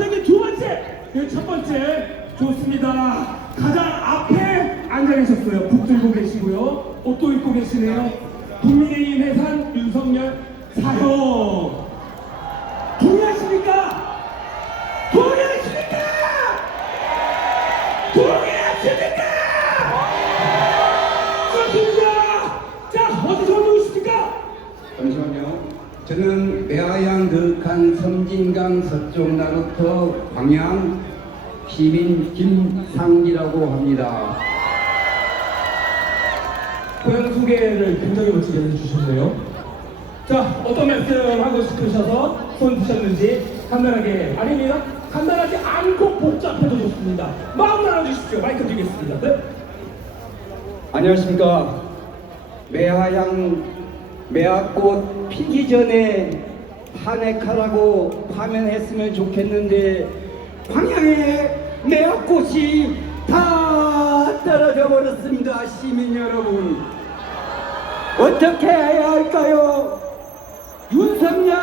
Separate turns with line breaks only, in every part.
선생님 두 번째, 그첫 번째 좋습니다. 가장 앞에 앉아 계셨어요. 북 들고 계시고요. 옷도 입고 계시네요. 국민의힘 해산 윤석열 사형. 동의하십니까? 동의하십니까? 동의하십니까? 좋습니다. 자, 어디서 누구십니까?
잠시만요. 저는 매화양 득한 섬진강 서쪽 나루터 광양 시민 김상기라고 합니다.
고향 소개를 굉장히 멋지게 해주셨네요. 자, 어떤 말씀 하고 싶으셔서 손 드셨는지 간단하게 아닙니다. 간단하지 않고 복잡해도 좋습니다. 마음 나눠주십시오. 마이크 드리겠습니다. 네.
안녕하십니까. 매화양 매화꽃 피기 전에 파내카라고 파면했으면 좋겠는데 광양에 매화꽃이 다 떨어져 버렸습니다. 시민 여러분. 어떻게 해야 할까요? 윤석열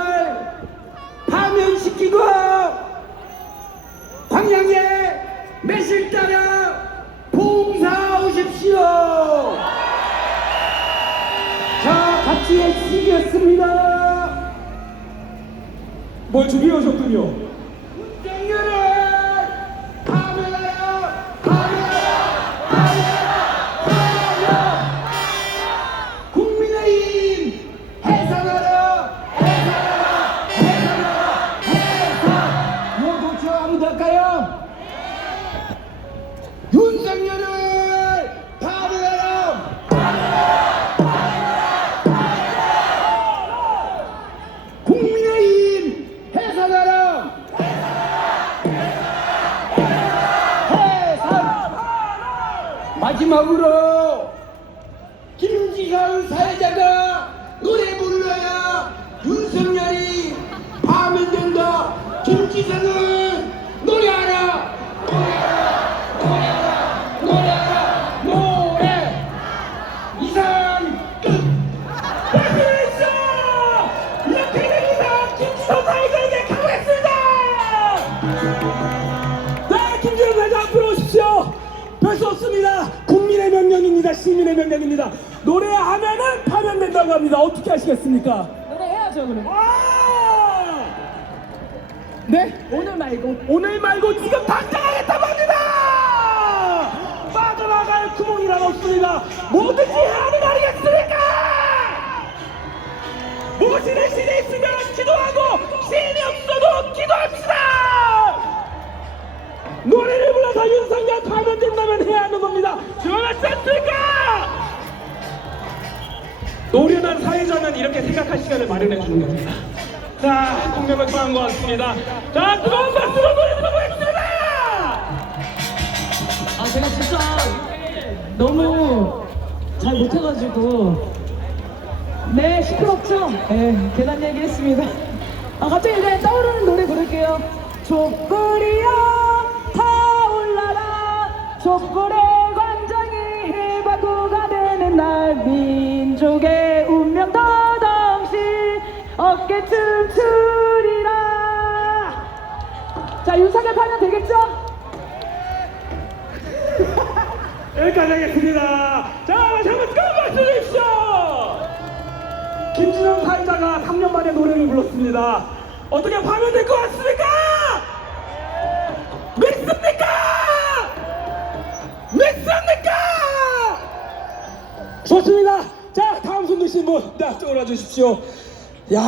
파면시키고 광양에 매실 따라 봉사하십시오. 자, 같이 외치겠습니다.
뭘 준비해 오셨군요.
마지막으로 김지현 사회자가 노래 불러야 윤석열이 파면 된다. 김지성은 노래하라! 노래하라! 노래하라! 노래하라! 노래! 이상 끝!
박근혜쇼! 이렇게 됩니다. 김지성 사회자에게 가보겠습니다. 시민의 명령입니다. 노래하면은 파면된다고 합니다. 어떻게 하시겠습니까?
노래해야죠 그럼
아! 네?
오늘 말고
오늘 말고 지금 당장 하겠다고 합니다! 빠져나갈 구멍이란 없습니다. 뭐든지 해야 하는 거 아니겠습니까? 무엇이든 신이 있으면 기도하고 신이 없어도 기도합시다! 노래를 불러서 윤석열 파면된다면 해야 하는 겁니다. 지원하지 않습니까? 노련한 사회자는 이렇게 생각할 시간을 마련해 주는 겁니다. 자, 공명을 토한 것 같습니다. 자, 뜨거운 박수로 노래 들어보겠습니다!
아 제가 진짜 너무 잘 못해가지고 네 시끄럽죠? 네 계단 얘기 했습니다 아 갑자기 이제 떠오르는 노래 부를게요 촛불이여 타올라라 촛불의 어깨 춤추리라 자 윤석열 파면 되겠죠?
여기까지 하겠습니다. 자, 다시 한번 박수 주십시오! 김진영 사회자가 3년 만에 노래를 불렀습니다. 어떻게 파면될 것 같습니까? 믿습니까? 믿습니까? 좋습니다. 자, 다음 손 드신 분, 네, 떠올라 주십시오. 야,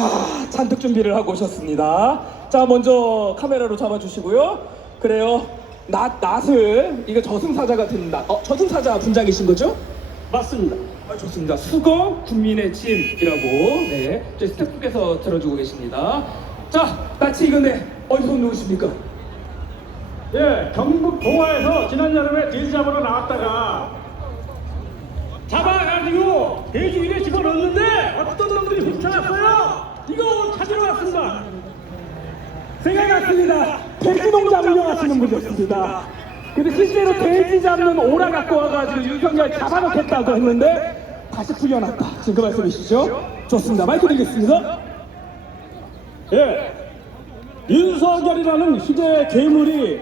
잔뜩 준비를 하고 오셨습니다. 자, 먼저 카메라로 잡아주시고요. 그래요. 낫, 낫을, 이거 저승사자 같은 낫. 어, 저승사자 분장이신 거죠? 맞습니다. 아, 좋습니다. 수거 국민의 짐이라고, 네. 저희 스태프께서 들어주고 계십니다. 자, 낯이 익은데, 어디서 온 누구십니까?
예, 경북 동화에서 지난 여름에 돼지 잡으러 나왔다가 잡아가지고 돼지 위에 집어넣었는데 어떤 놈들이 훔쳐갔어요.
생각났습니다. 돼지 농장 운영하시는 분이었습니다. 근데 실제로 돼지 잡는 오라 갖고 와가지고 윤석열 잡아놓겠다고 했는데 다시 풀려났다. 지금 그 말씀이시죠? 좋습니다. 마이크 드리겠습니다.
예. 윤석열이라는 희대의 괴물이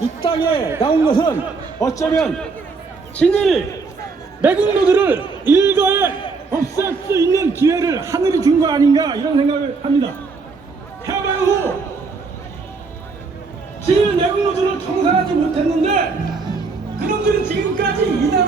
이 땅에 나온 것은 어쩌면 진일 매국노들을 일거에 없앨 수 있는 기회를 하늘이 준 거 아닌가 이런 생각을 합니다. 제1 내국노조를 청산하지 못했는데 그놈들이 지금까지 이 나라